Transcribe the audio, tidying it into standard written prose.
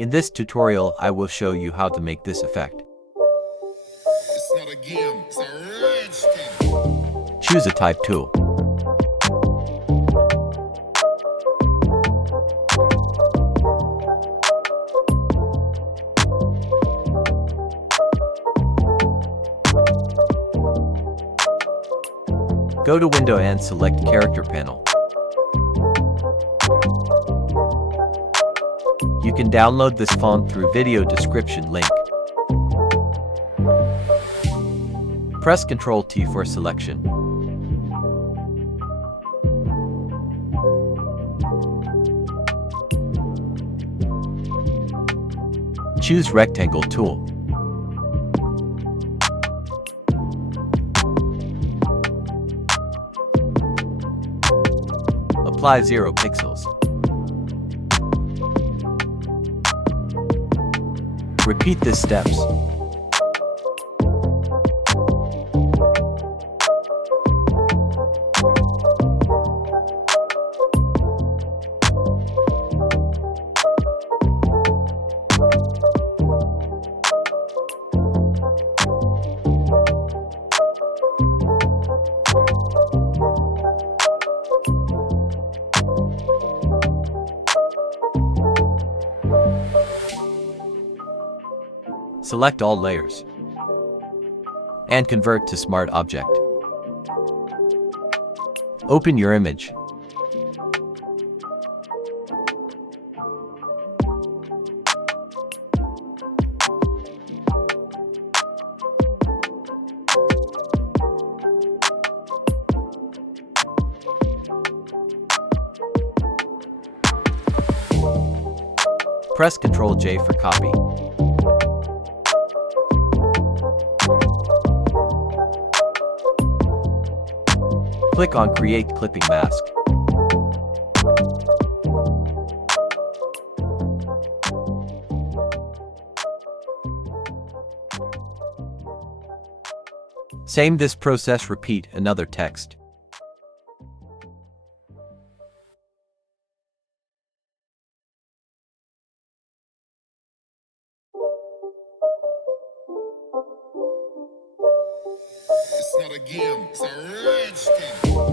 In this tutorial, I will show you how to make this effect. It's not a game, it's a rich thing. Choose a type tool. Go to Window and select Character Panel. You can download this font through video description link. Press Ctrl-T for selection. Choose Rectangle tool. Apply 0 pixels. Repeat these steps. Select all layers and convert to Smart Object. Open your image. Press Ctrl-J for copy. Click on Create Clipping Mask. Same this process, repeat another text. It's not a game, it's a rich thing.